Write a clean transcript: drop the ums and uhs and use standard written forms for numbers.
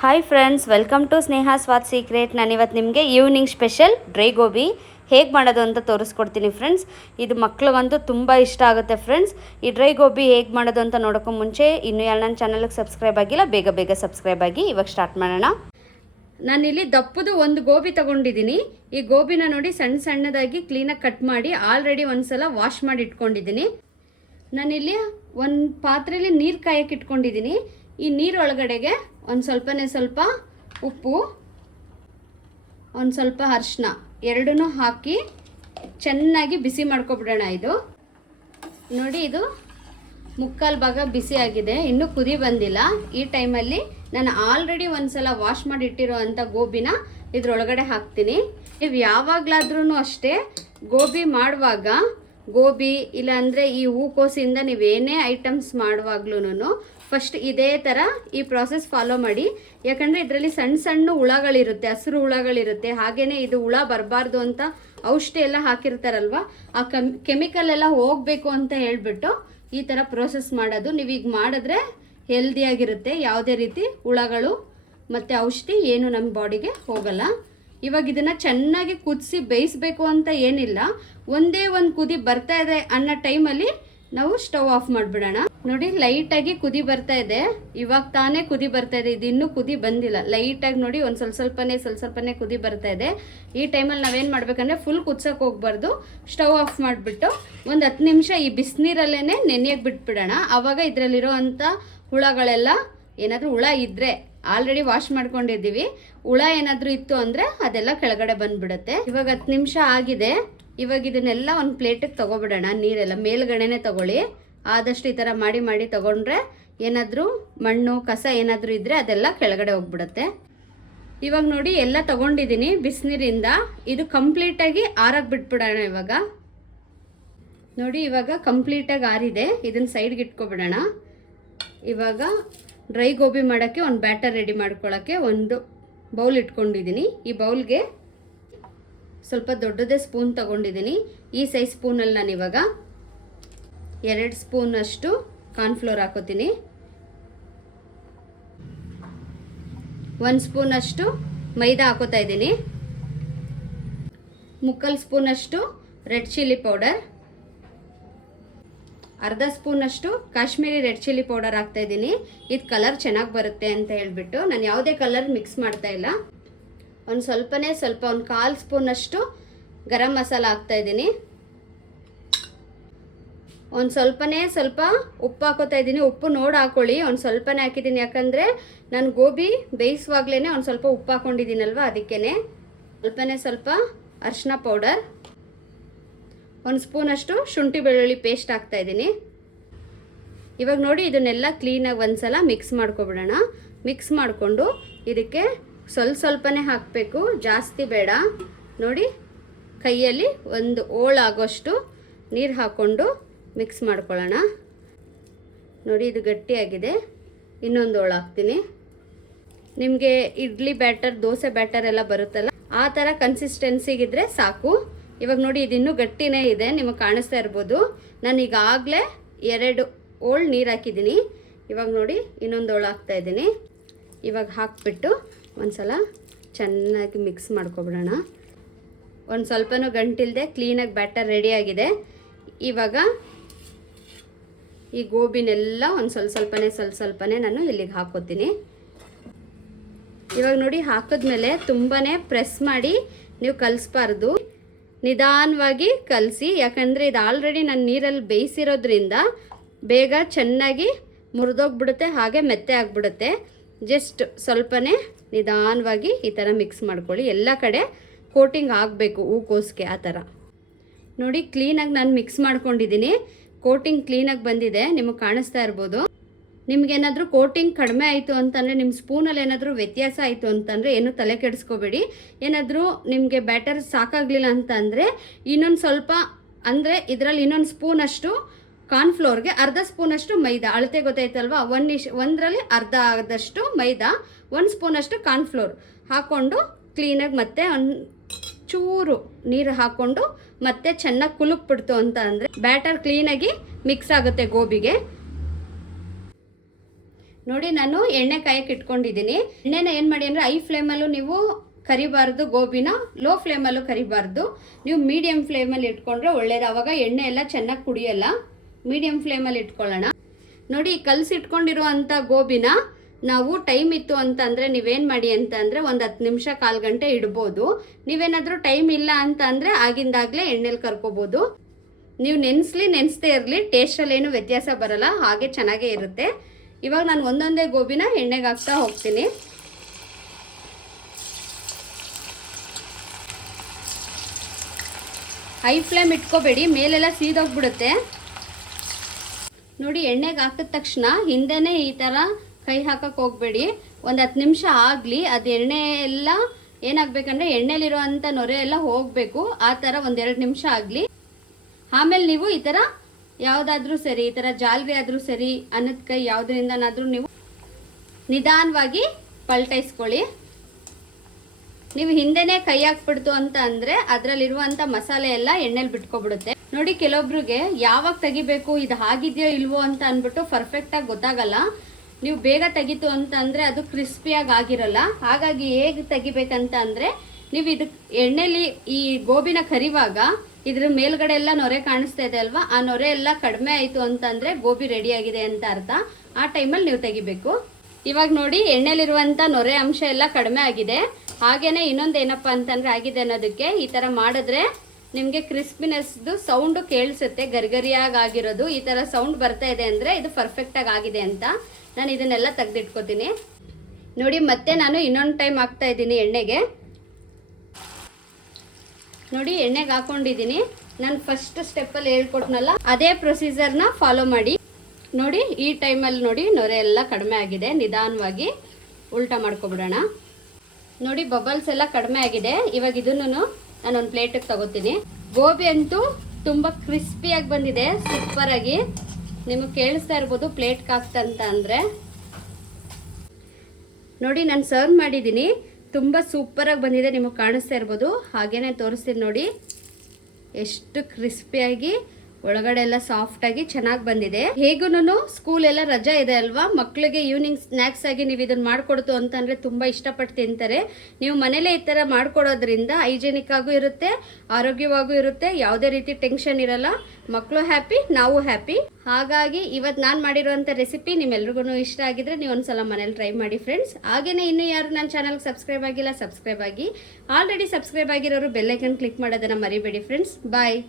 Hi friends, welcome to Sneha ಸ್ವಾತ್ secret. ನಾನಿವತ್ತು ನಿಮಗೆ ಈವ್ನಿಂಗ್ ಸ್ಪೆಷಲ್ ಡ್ರೈ ಗೋಬಿ ಹೇಗೆ ಮಾಡೋದು ಅಂತ ತೋರಿಸ್ಕೊಡ್ತೀನಿ ಫ್ರೆಂಡ್ಸ್. ಇದು ಮಕ್ಳಿಗಂತೂ ತುಂಬ ಇಷ್ಟ ಆಗುತ್ತೆ ಫ್ರೆಂಡ್ಸ್. ಈ ಡ್ರೈ ಗೋಬಿ ಹೇಗೆ ಮಾಡೋದು ಅಂತ ನೋಡೋಕ್ಕೂ ಮುಂಚೆ ಇನ್ನೂ ಯಾರು ನನ್ನ ಚಾನಲ್ಗೆ ಸಬ್ಸ್ಕ್ರೈಬ್ ಆಗಿಲ್ಲ, ಬೇಗ ಬೇಗ ಸಬ್ಸ್ಕ್ರೈಬ್ ಆಗಿ. ಇವಾಗ ಸ್ಟಾರ್ಟ್ ಮಾಡೋಣ. ನಾನಿಲ್ಲಿ ದಪ್ಪದು ಒಂದು ಗೋಬಿ ತೊಗೊಂಡಿದ್ದೀನಿ. ಈ ಗೋಬಿನ ನೋಡಿ ಸಣ್ಣ ಸಣ್ಣದಾಗಿ ಕ್ಲೀನಾಗಿ ಕಟ್ ಮಾಡಿ ಆಲ್ರೆಡಿ ಒಂದ್ಸಲ ವಾಶ್ ಮಾಡಿ ಇಟ್ಕೊಂಡಿದ್ದೀನಿ. ನಾನಿಲ್ಲಿ ಒಂದು ಪಾತ್ರೆಯಲ್ಲಿ ನೀರು ಕಾಯಕ್ಕೆ ಇಟ್ಕೊಂಡಿದ್ದೀನಿ. ಈ ನೀರೊಳಗಡೆಗೆ ಒಂದು ಸ್ವಲ್ಪ ಉಪ್ಪು, ಒಂದು ಸ್ವಲ್ಪ ಅರಿಶಿನ ಎರಡನ್ನೂ ಹಾಕಿ ಚೆನ್ನಾಗಿ ಬಿಸಿ ಮಾಡ್ಕೊಬಿಡೋಣ. ಇದು ನೋಡಿ, ಇದು ಮುಕ್ಕಾಲು ಭಾಗ ಬಿಸಿ ಆಗಿದೆ, ಇನ್ನೂ ಕುದಿ ಬಂದಿಲ್ಲ. ಈ ಟೈಮಲ್ಲಿ ನಾನು ಆಲ್ರೆಡಿ ಒಂದ್ಸಲ ವಾಶ್ ಮಾಡಿ ಇಟ್ಟಿರೋ ಅಂಥ ಗೋಬಿನ ಇದ್ರೊಳಗಡೆ ಹಾಕ್ತೀನಿ. ನೀವು ಯಾವಾಗಲಾದ್ರೂ ಅಷ್ಟೇ ಗೋಬಿ ಮಾಡುವಾಗ, ಗೋಬಿ ಇಲ್ಲಾಂದರೆ ಈ ಹೂಕೋಸಿಂದ ನೀವೇನೇ ಐಟಮ್ಸ್ ಮಾಡುವಾಗ್ಲೂ ಫಸ್ಟ್ ಇದೇ ಥರ ಈ ಪ್ರಾಸೆಸ್ ಫಾಲೋ ಮಾಡಿ. ಯಾಕಂದರೆ ಇದರಲ್ಲಿ ಸಣ್ಣ ಸಣ್ಣ ಹುಳಗಳಿರುತ್ತೆ, ಹಸಿರು ಹುಳಗಳಿರುತ್ತೆ. ಹಾಗೆಯೇ ಇದು ಹುಳ ಬರಬಾರ್ದು ಅಂತ ಔಷಧಿ ಎಲ್ಲ ಹಾಕಿರ್ತಾರಲ್ವ, ಆ ಕೆಮಿಕಲ್ ಎಲ್ಲ ಹೋಗಬೇಕು ಅಂತ ಹೇಳ್ಬಿಟ್ಟು ಈ ಥರ ಪ್ರೋಸೆಸ್ ಮಾಡೋದು. ನೀವೀಗ ಮಾಡಿದ್ರೆ ಹೆಲ್ದಿಯಾಗಿರುತ್ತೆ, ಯಾವುದೇ ರೀತಿ ಹುಳಗಳು ಮತ್ತು ಔಷಧಿ ಏನು ನಮ್ಮ ಬಾಡಿಗೆ ಹೋಗಲ್ಲ. ಇವಾಗ ಇದನ್ನು ಚೆನ್ನಾಗಿ ಕುದಿಸಿ ಬೇಯಿಸಬೇಕು ಅಂತ ಏನಿಲ್ಲ. ಒಂದೇ ಒಂದು ಕುದಿ ಬರ್ತಾ ಇದೆ ಅನ್ನೋ ಟೈಮಲ್ಲಿ ನಾವು ಸ್ಟವ್ ಆಫ್ ಮಾಡಿಬಿಡೋಣ. ನೋಡಿ, ಲೈಟಾಗಿ ಕುದಿ ಬರ್ತಾ ಇದೆ. ಇವಾಗ ತಾನೇ ಕುದಿ ಬರ್ತಾ ಇದೆ, ಇದು ಇನ್ನೂ ಕುದಿ ಬಂದಿಲ್ಲ. ಲೈಟಾಗಿ ನೋಡಿ, ಒಂದು ಸ್ವಲ್ಪನೇ ಕುದಿ ಬರ್ತಾ ಇದೆ. ಈ ಟೈಮಲ್ಲಿ ನಾವೇನು ಮಾಡ್ಬೇಕಂದ್ರೆ ಫುಲ್ ಕುದ್ಸೋಕೆ ಹೋಗ್ಬಾರ್ದು. ಸ್ಟವ್ ಆಫ್ ಮಾಡಿಬಿಟ್ಟು ಒಂದು 10 ನಿಮಿಷ ಈ ಬಿಸಿನೀರಲ್ಲೇ ನೆನೆಯಕ್ಕೆ ಬಿಟ್ಬಿಡೋಣ. ಆವಾಗ ಇದರಲ್ಲಿರೋ ಅಂಥ ಹುಳಗಳೆಲ್ಲ, ಏನಾದರೂ ಹುಳ ಇದ್ದರೆ ಆಲ್ರೆಡಿ ವಾಶ್ ಮಾಡ್ಕೊಂಡಿದ್ದೀವಿ, ಹುಳ ಏನಾದರೂ ಇತ್ತು ಅಂದರೆ ಅದೆಲ್ಲ ಕೆಳಗಡೆ ಬಂದುಬಿಡುತ್ತೆ. ಇವಾಗ 10 ನಿಮಿಷ ಆಗಿದೆ. ಇವಾಗ ಇದನ್ನೆಲ್ಲ ಒಂದು ಪ್ಲೇಟಿಗೆ ತೊಗೊಬಿಡೋಣ. ನೀರೆಲ್ಲ ಮೇಲ್ಗಡೆನೇ ತೊಗೊಳ್ಳಿ. ಆದಷ್ಟು ಈ ಥರ ಮಾಡಿ ತೊಗೊಂಡ್ರೆ ಏನಾದರೂ ಮಣ್ಣು ಕಸ ಏನಾದರೂ ಇದ್ದರೆ ಅದೆಲ್ಲ ಕೆಳಗಡೆ ಹೋಗ್ಬಿಡುತ್ತೆ. ಇವಾಗ ನೋಡಿ, ಎಲ್ಲ ತೊಗೊಂಡಿದ್ದೀನಿ ಬಿಸಿನೀರಿಂದ. ಇದು ಕಂಪ್ಲೀಟಾಗಿ ಆರಕ್ಕೆ ಬಿಟ್ಬಿಡೋಣ. ಇವಾಗ ನೋಡಿ, ಇವಾಗ ಕಂಪ್ಲೀಟಾಗಿ ಆರಿದೆ. ಇದನ್ನು ಸೈಡ್ಗೆ ಇಟ್ಕೊಬಿಡೋಣ. ಇವಾಗ ಡ್ರೈ ಗೋಬಿ ಮಾಡೋಕ್ಕೆ ಒಂದು ಬ್ಯಾಟರ್ ರೆಡಿ ಮಾಡ್ಕೊಳ್ಳೋಕ್ಕೆ ಒಂದು ಬೌಲ್ ಇಟ್ಕೊಂಡಿದ್ದೀನಿ. ಈ ಬೌಲ್ಗೆ ಸ್ವಲ್ಪ ದೊಡ್ಡದೇ ಸ್ಪೂನ್ ತೊಗೊಂಡಿದ್ದೀನಿ. ಈ ಸೈಜ್ ಸ್ಪೂನಲ್ಲಿ ನಾನು ಇವಾಗ 2 ಸ್ಪೂನಷ್ಟು ಕಾರ್ನ್ಫ್ಲೋರ್ ಹಾಕೋತೀನಿ. 1 ಸ್ಪೂನಷ್ಟು ಮೈದಾ ಹಾಕೋತಾ ಇದ್ದೀನಿ. 3/4 ಸ್ಪೂನಷ್ಟು ರೆಡ್ ಚಿಲ್ಲಿ ಪೌಡರ್, ಅರ್ಧ ಸ್ಪೂನಷ್ಟು ಕಾಶ್ಮೀರಿ ರೆಡ್ ಚಿಲ್ಲಿ ಪೌಡರ್ ಹಾಕ್ತಾ ಇದ್ದೀನಿ. ಇದು ಕಲರ್ ಚೆನ್ನಾಗಿ ಬರುತ್ತೆ ಅಂತ ಹೇಳ್ಬಿಟ್ಟು ನಾನು ಯಾವುದೇ ಕಲರ್ ಮಿಕ್ಸ್ ಮಾಡ್ತಾ ಇಲ್ಲ. ಒಂದು ಸ್ವಲ್ಪ 1/4 ಸ್ಪೂನಷ್ಟು ಗರಂ ಮಸಾಲ ಹಾಕ್ತಾ ಇದ್ದೀನಿ. ಒಂದು ಸ್ವಲ್ಪ ಉಪ್ಪು ಹಾಕೋತಾ ಇದ್ದೀನಿ. ಉಪ್ಪು ನೋಡಿ ಹಾಕೊಳ್ಳಿ, ಒಂದು ಸ್ವಲ್ಪನೇ ಹಾಕಿದ್ದೀನಿ. ಯಾಕಂದರೆ ನಾನು ಗೋಬಿ ಬೇಯಿಸುವಾಗಲೇ ಒಂದು ಸ್ವಲ್ಪ ಉಪ್ಪು ಹಾಕ್ಕೊಂಡಿದ್ದೀನಲ್ವ, ಅದಕ್ಕೇ. ಸ್ವಲ್ಪ ಅರಿಶಿನ ಪೌಡರ್, 1 ಸ್ಪೂನಷ್ಟು ಶುಂಠಿ ಬೆಳ್ಳುಳ್ಳಿ ಪೇಸ್ಟ್ ಹಾಕ್ತಾ ಇದ್ದೀನಿ. ಇವಾಗ ನೋಡಿ, ಇದನ್ನೆಲ್ಲ ಕ್ಲೀನಾಗಿ ಒಂದ್ಸಲ ಮಿಕ್ಸ್ ಮಾಡ್ಕೊಬಿಡೋಣ. ಮಿಕ್ಸ್ ಮಾಡಿಕೊಂಡು ಇದಕ್ಕೆ ಸ್ವಲ್ಪನೇ ಹಾಕಬೇಕು, ಜಾಸ್ತಿ ಬೇಡ. ನೋಡಿ, ಕೈಯಲ್ಲಿ ಒಂದು ಓಳಾಗೋಷ್ಟು ನೀರು ಹಾಕ್ಕೊಂಡು ಮಿಕ್ಸ್ ಮಾಡ್ಕೊಳ್ಳೋಣ. ನೋಡಿ, ಇದು ಗಟ್ಟಿಯಾಗಿದೆ. ಇನ್ನೊಂದು ಓಳು ಹಾಕ್ತೀನಿ. ನಿಮಗೆ ಇಡ್ಲಿ ಬ್ಯಾಟರ್, ದೋಸೆ ಬ್ಯಾಟರ್ ಎಲ್ಲ ಬರುತ್ತಲ್ಲ, ಆ ಥರ ಕನ್ಸಿಸ್ಟೆನ್ಸಿಗಿದ್ರೆ ಸಾಕು. ಇವಾಗ ನೋಡಿ, ಇದಿನ್ನೂ ಗಟ್ಟಿನೇ ಇದೆ, ನಿಮಗೆ ಕಾಣಿಸ್ತಾ ಇರ್ಬೋದು. ನಾನು ಈಗಾಗಲೇ 2 ಓಳು ನೀರು ಹಾಕಿದ್ದೀನಿ. ಇವಾಗ ನೋಡಿ, ಇನ್ನೊಂದು ಓಳು ಹಾಕ್ತಾ ಇದ್ದೀನಿ. ಇವಾಗ ಹಾಕಿಬಿಟ್ಟು ಒಂದ್ಸಲ ಚೆನ್ನಾಗಿ ಮಿಕ್ಸ್ ಮಾಡ್ಕೊಬಿಡೋಣ. ಒಂದು ಸ್ವಲ್ಪನೂ ಗಂಟಿಲ್ಲದೆ ಕ್ಲೀನಾಗಿ ಬ್ಯಾಟರ್ ರೆಡಿಯಾಗಿದೆ. ಇವಾಗ ಈ ಗೋಬಿನೆಲ್ಲ ಒಂದು ಸ್ವಲ್ಪನೇ ನಾನು ಇಲ್ಲಿಗೆ ಹಾಕೋತೀನಿ. ಇವಾಗ ನೋಡಿ, ಹಾಕಿದ್ಮೇಲೆ ತುಂಬಾ ಪ್ರೆಸ್ ಮಾಡಿ ನೀವು ಕಲಿಸ್ಬಾರ್ದು, ನಿಧಾನವಾಗಿ ಕಲಸಿ. ಯಾಕಂದರೆ ಇದು ಆಲ್ರೆಡಿ ನಾನು ನೀರಲ್ಲಿ ಬೇಯಿಸಿರೋದ್ರಿಂದ ಬೇಗ ಚೆನ್ನಾಗಿ ಮುರಿದೋಗ್ಬಿಡುತ್ತೆ, ಹಾಗೆ ಮೆತ್ತೆ ಆಗಿಬಿಡುತ್ತೆ. ಜಸ್ಟ್ ಸ್ವಲ್ಪನೇ ನಿಧಾನವಾಗಿ ಈ ಥರ ಮಿಕ್ಸ್ ಮಾಡ್ಕೊಳ್ಳಿ. ಎಲ್ಲ ಕಡೆ ಕೋಟಿಂಗ್ ಆಗಬೇಕು ಹೂಕೋಸಿಗೆ, ಆ ಥರ. ನೋಡಿ, ಕ್ಲೀನಾಗಿ ನಾನು ಮಿಕ್ಸ್ ಮಾಡ್ಕೊಂಡಿದ್ದೀನಿ. ಕೋಟಿಂಗ್ ಕ್ಲೀನಾಗಿ ಬಂದಿದೆ, ನಿಮಗೆ ಕಾಣಿಸ್ತಾ ಇರ್ಬೋದು. ನಿಮಗೇನಾದರೂ ಕೋಟಿಂಗ್ ಕಡಿಮೆ ಆಯಿತು ಅಂತಂದರೆ, ನಿಮ್ಮ ಸ್ಪೂನಲ್ಲಿ ಏನಾದರೂ ವ್ಯತ್ಯಾಸ ಆಯಿತು ಅಂತಂದರೆ ಏನೂ ತಲೆ ಕೆಡಿಸ್ಕೋಬೇಡಿ. ಏನಾದರೂ ನಿಮಗೆ ಬ್ಯಾಟರ್ ಸಾಕಾಗಲಿಲ್ಲ ಅಂತಂದರೆ ಇನ್ನೊಂದು ಸ್ವಲ್ಪ, ಅಂದರೆ ಇದರಲ್ಲಿ ಇನ್ನೊಂದು ಸ್ಪೂನಷ್ಟು ಕಾರ್ನ್ಫ್ಲೋರ್ಗೆ ಅರ್ಧ ಸ್ಪೂನಷ್ಟು ಮೈದಾ, ಅಳತೆ ಗೊತ್ತಾಯ್ತಲ್ವಾ, ಒಂದರಲ್ಲಿ ಅರ್ಧ ಆದಷ್ಟು ಮೈದಾ, 1 ಸ್ಪೂನಷ್ಟು ಕಾರ್ನ್ಫ್ಲೋರ್ ಹಾಕ್ಕೊಂಡು ಕ್ಲೀನಾಗಿ ಮತ್ತೆ ಒಂದು ಚೂರು ನೀರು ಹಾಕ್ಕೊಂಡು ಮತ್ತೆ ಚೆನ್ನಾಗಿ ಕುಲುಕ್ಬಿಡ್ತು ಅಂತ ಅಂದರೆ ಬ್ಯಾಟರ್ ಕ್ಲೀನಾಗಿ ಮಿಕ್ಸ್ ಆಗುತ್ತೆ ಗೋಬಿಗೆ. ನೋಡಿ ನಾನು ಎಣ್ಣೆ ಕಾಯಕ್ಕೆ ಇಟ್ಕೊಂಡಿದ್ದೀನಿ. ಎಣ್ಣೆನ ಏನು ಮಾಡಿ ಅಂದರೆ ಐ ಫ್ಲೇಮಲ್ಲೂ ನೀವು ಕರಿಬಾರ್ದು, ಗೋಬಿನ ಲೋ ಫ್ಲೇಮಲ್ಲೂ ಕರಿಬಾರ್ದು. ನೀವು ಮೀಡಿಯಂ ಫ್ಲೇಮಲ್ಲಿ ಇಟ್ಕೊಂಡ್ರೆ ಒಳ್ಳೇದು. ಆವಾಗ ಎಣ್ಣೆ ಎಲ್ಲ ಚೆನ್ನಾಗಿ ಕುಡಿಯಲ್ಲ. ಮೀಡಿಯಂ ಫ್ಲೇಮಲ್ಲಿ ಇಟ್ಕೊಳ್ಳೋಣ. ನೋಡಿ ಕಲಸಿಟ್ಕೊಂಡಿರುವಂಥ ಗೋಬಿನ ನಾವು ಟೈಮ್ ಇತ್ತು ಅಂತಂದರೆ ನೀವೇನು ಮಾಡಿ ಅಂತ ಅಂದರೆ ಒಂದು 10 ನಿಮಿಷ 1/4 ಗಂಟೆ ಇಡ್ಬೋದು. ನೀವೇನಾದರೂ ಟೈಮ್ ಇಲ್ಲ ಅಂತ ಅಂದರೆ ಆಗಿಂದಾಗಲೇ ಎಣ್ಣೆಲಿ ಕರ್ಕೋಬೋದು. ನೀವು ನೆನೆಸದೇ ಇರಲಿ, ಟೇಸ್ಟಲ್ಲಿ ಏನು ವ್ಯತ್ಯಾಸ ಬರಲ್ಲ, ಹಾಗೆ ಚೆನ್ನಾಗೇ ಇರುತ್ತೆ. ಇವಾಗ ನಾನು ಒಂದೊಂದೇ ಗೋಬಿನ ಎಣ್ಣೆಗೆ ಹಾಕ್ತಾ ಹೋಗ್ತೀನಿ. ಹೈ ಫ್ಲೇಮ್ ಇಟ್ಕೋಬೇಡಿ, ಮೇಲೆಲ್ಲ ಸೀದೋಗ್ಬಿಡುತ್ತೆ. ನೋಡಿ ಎಣ್ಣೆಗೆ ಹಾಕಿದ ತಕ್ಷಣ ಹಿಂದೆನೇ ಈ ಥರ ಕೈ ಹಾಕಕ್ಕೆ ಹೋಗಬೇಡಿ. ಒಂದು 10 ನಿಮಿಷ ಆಗಲಿ. ಅದು ಎಣ್ಣೆ ಎಲ್ಲ ಏನಾಗಬೇಕಂದ್ರೆ ಎಣ್ಣೆಲಿರೋ ಅಂಥ ನೊರೆ ಎಲ್ಲ ಹೋಗಬೇಕು. ಆ ಥರ 1-2 ನಿಮಿಷ ಆಗಲಿ. ಆಮೇಲೆ ನೀವು ಈ ಥರ ಯಾವುದಾದ್ರೂ ಸರಿ, ಈ ಥರ ಜಾಲ್ರಿ ಆದರೂ ಸರಿ, ಅನ್ನದ ಕೈ ಯಾವುದರಿಂದನಾದರೂ ನೀವು ನಿಧಾನವಾಗಿ ಪಲ್ಟೈಸ್ಕೊಳ್ಳಿ. ನೀವು ಹಿಂದೆನೇ ಕೈ ಹಾಕ್ಬಿಡ್ತು ಅಂತ ಅಂದರೆ ಅದರಲ್ಲಿರುವಂಥ ಮಸಾಲೆ ಎಲ್ಲ ಎಣ್ಣೆಲಿ ಬಿಟ್ಕೊಬಿಡುತ್ತೆ. ನೋಡಿ ಕೆಲವೊಬ್ರಿಗೆ ಯಾವಾಗ ತೆಗಿಬೇಕು, ಇದು ಆಗಿದೆಯೋ ಇಲ್ವೋ ಅಂತ ಅಂದ್ಬಿಟ್ಟು ಪರ್ಫೆಕ್ಟಾಗಿ ಗೊತ್ತಾಗಲ್ಲ. ನೀವು ಬೇಗ ತೆಗಿತು ಅಂತ ಅಂದರೆ ಅದು ಕ್ರಿಸ್ಪಿಯಾಗಿ ಆಗಿರಲ್ಲ. ಹಾಗಾಗಿ ಹೇಗೆ ತೆಗಿಬೇಕಂತ ಅಂದರೆ, ನೀವು ಇದು ಎಣ್ಣೆಲಿ ಈ ಗೋಬಿನ ಕರಿವಾಗ ಇದ್ರ ಮೇಲ್ಗಡೆ ಎಲ್ಲ ನೊರೆ ಕಾಣಿಸ್ತಾ ಇದೆ ಅಲ್ವಾ, ಆ ನೊರೆ ಎಲ್ಲ ಕಡಿಮೆ ಆಯಿತು ಅಂತಂದರೆ ಗೋಬಿ ರೆಡಿ ಆಗಿದೆ ಅಂತ ಅರ್ಥ. ಆ ಟೈಮಲ್ಲಿ ನೀವು ತೆಗಿಬೇಕು. ಇವಾಗ ನೋಡಿ ಎಣ್ಣೆಲಿರುವಂಥ ನೊರೆ ಅಂಶ ಎಲ್ಲ ಕಡಿಮೆ ಆಗಿದೆ. ಹಾಗೇನೆ ಇನ್ನೊಂದು ಏನಪ್ಪ ಅಂತಂದರೆ ಆಗಿದೆ ಅನ್ನೋದಕ್ಕೆ ಈ ಥರ ಮಾಡಿದ್ರೆ ನಿಮಗೆ ಕ್ರಿಸ್ಪಿನೆಸ್ದು ಸೌಂಡು ಕೇಳಿಸುತ್ತೆ, ಗರಿಗರಿಯಾಗಿ ಆಗಿರೋದು. ಈ ಥರ ಸೌಂಡ್ ಬರ್ತಾ ಇದೆ ಅಂದರೆ ಇದು ಪರ್ಫೆಕ್ಟಾಗಿ ಆಗಿದೆ ಅಂತ. ನಾನು ಇದನ್ನೆಲ್ಲ ತೆಗೆದಿಟ್ಕೋತೀನಿ. ನೋಡಿ ಮತ್ತೆ ನಾನು ಇನ್ನೊಂದು ಟೈಮ್ ಹಾಕ್ತಾ ಇದ್ದೀನಿ ಎಣ್ಣೆಗೆ. ನೋಡಿ ಎಣ್ಣೆಗೆ ಹಾಕೊಂಡಿದ್ದೀನಿ. ನಾನು ಫಸ್ಟ್ ಸ್ಟೆಪ್ಪಲ್ಲಿ ಹೇಳ್ಕೊಟ್ನಲ್ಲ ಅದೇ ಪ್ರೊಸೀಜರ್ನ ಫಾಲೋ ಮಾಡಿ. ನೋಡಿ ಈ ಟೈಮಲ್ಲಿ ನೋಡಿ ನೊರೆ ಎಲ್ಲ ಕಡಿಮೆ ಆಗಿದೆ. ನಿಧಾನವಾಗಿ ಉಲ್ಟಾ ಮಾಡ್ಕೊಬಿಡೋಣ. ನೋಡಿ ಬಬಲ್ಸ್ ಎಲ್ಲ ಕಡಿಮೆ ಆಗಿದೆ. ಇವಾಗ ಇದನ್ನು ನಾನೊಂದು ಪ್ಲೇಟಿಗೆ ತಗೋತೀನಿ. ಗೋಬಿ ಅಂತೂ ತುಂಬ ಕ್ರಿಸ್ಪಿಯಾಗಿ ಬಂದಿದೆ, ಸೂಪರಾಗಿ. ನಿಮಗೆ ಕೇಳಿಸ್ತಾ ಇರ್ಬೋದು ಪ್ಲೇಟ್ಗೆ ಹಾಕ್ತಂತ ಅಂದರೆ. ನೋಡಿ ನಾನು ಸರ್ವ್ ಮಾಡಿದ್ದೀನಿ. ತುಂಬ ಸೂಪರಾಗಿ ಬಂದಿದೆ, ನಿಮಗೆ ಕಾಣಿಸ್ತಾ ಇರ್ಬೋದು. ಹಾಗೇನೆ ತೋರಿಸ್ತೀನಿ ನೋಡಿ ಎಷ್ಟು ಕ್ರಿಸ್ಪಿಯಾಗಿ, ಒಳಗಡೆ ಎಲ್ಲ ಸಾಫ್ಟಾಗಿ ಚೆನ್ನಾಗಿ ಬಂದಿದೆ. ಹೇಗೂ ಸ್ಕೂಲ್ ಎಲ್ಲ ರಜಾ ಇದೆ ಅಲ್ವಾ, ಮಕ್ಕಳಿಗೆ ಈವ್ನಿಂಗ್ ಸ್ನ್ಯಾಕ್ಸ್ ಆಗಿ ನೀವು ಇದನ್ನು ಮಾಡಿಕೊಡ್ತು ಅಂತಂದರೆ ತುಂಬ ಇಷ್ಟಪಟ್ಟು ತಿಂತಾರೆ. ನೀವು ಮನೇಲೇ ಈ ಥರ ಮಾಡಿಕೊಡೋದ್ರಿಂದ ಹೈಜೆನಿಕ್ ಆಗೂ ಇರುತ್ತೆ, ಆರೋಗ್ಯವಾಗೂ ಇರುತ್ತೆ, ಯಾವುದೇ ರೀತಿ ಟೆನ್ಷನ್ ಇರಲ್ಲ. ಮಕ್ಕಳು ಹ್ಯಾಪಿ, ನಾವು ಹ್ಯಾಪಿ. ಹಾಗಾಗಿ ಇವತ್ತು ನಾನು ಮಾಡಿರುವಂಥ ರೆಸಿಪಿ ನಿಮ್ಮೆಲ್ರಿಗೂ ಇಷ್ಟ ಆಗಿದ್ರೆ ನೀವು ಒಂದ್ಸಲ ಮನೇಲಿ ಟ್ರೈ ಮಾಡಿ ಫ್ರೆಂಡ್ಸ್. ಹಾಗೇನೆ ಇನ್ನೂ ಯಾರು ನನ್ನ ಚಾನಲ್ಗೆ ಸಬ್ಸ್ಕ್ರೈಬ್ ಆಗಿಲ್ಲ, ಸಬ್ಸ್ಕ್ರೈಬ್ ಆಗಿ. ಆಲ್ರೆಡಿ ಸಬ್ಸ್ಕ್ರೈಬ್ ಆಗಿರೋರು ಬೆಲ್ ಐಕನ್ ಕ್ಲಿಕ್ ಮಾಡೋದನ್ನು ಮರಿಬೇಡಿ ಫ್ರೆಂಡ್ಸ್. ಬಾಯ್.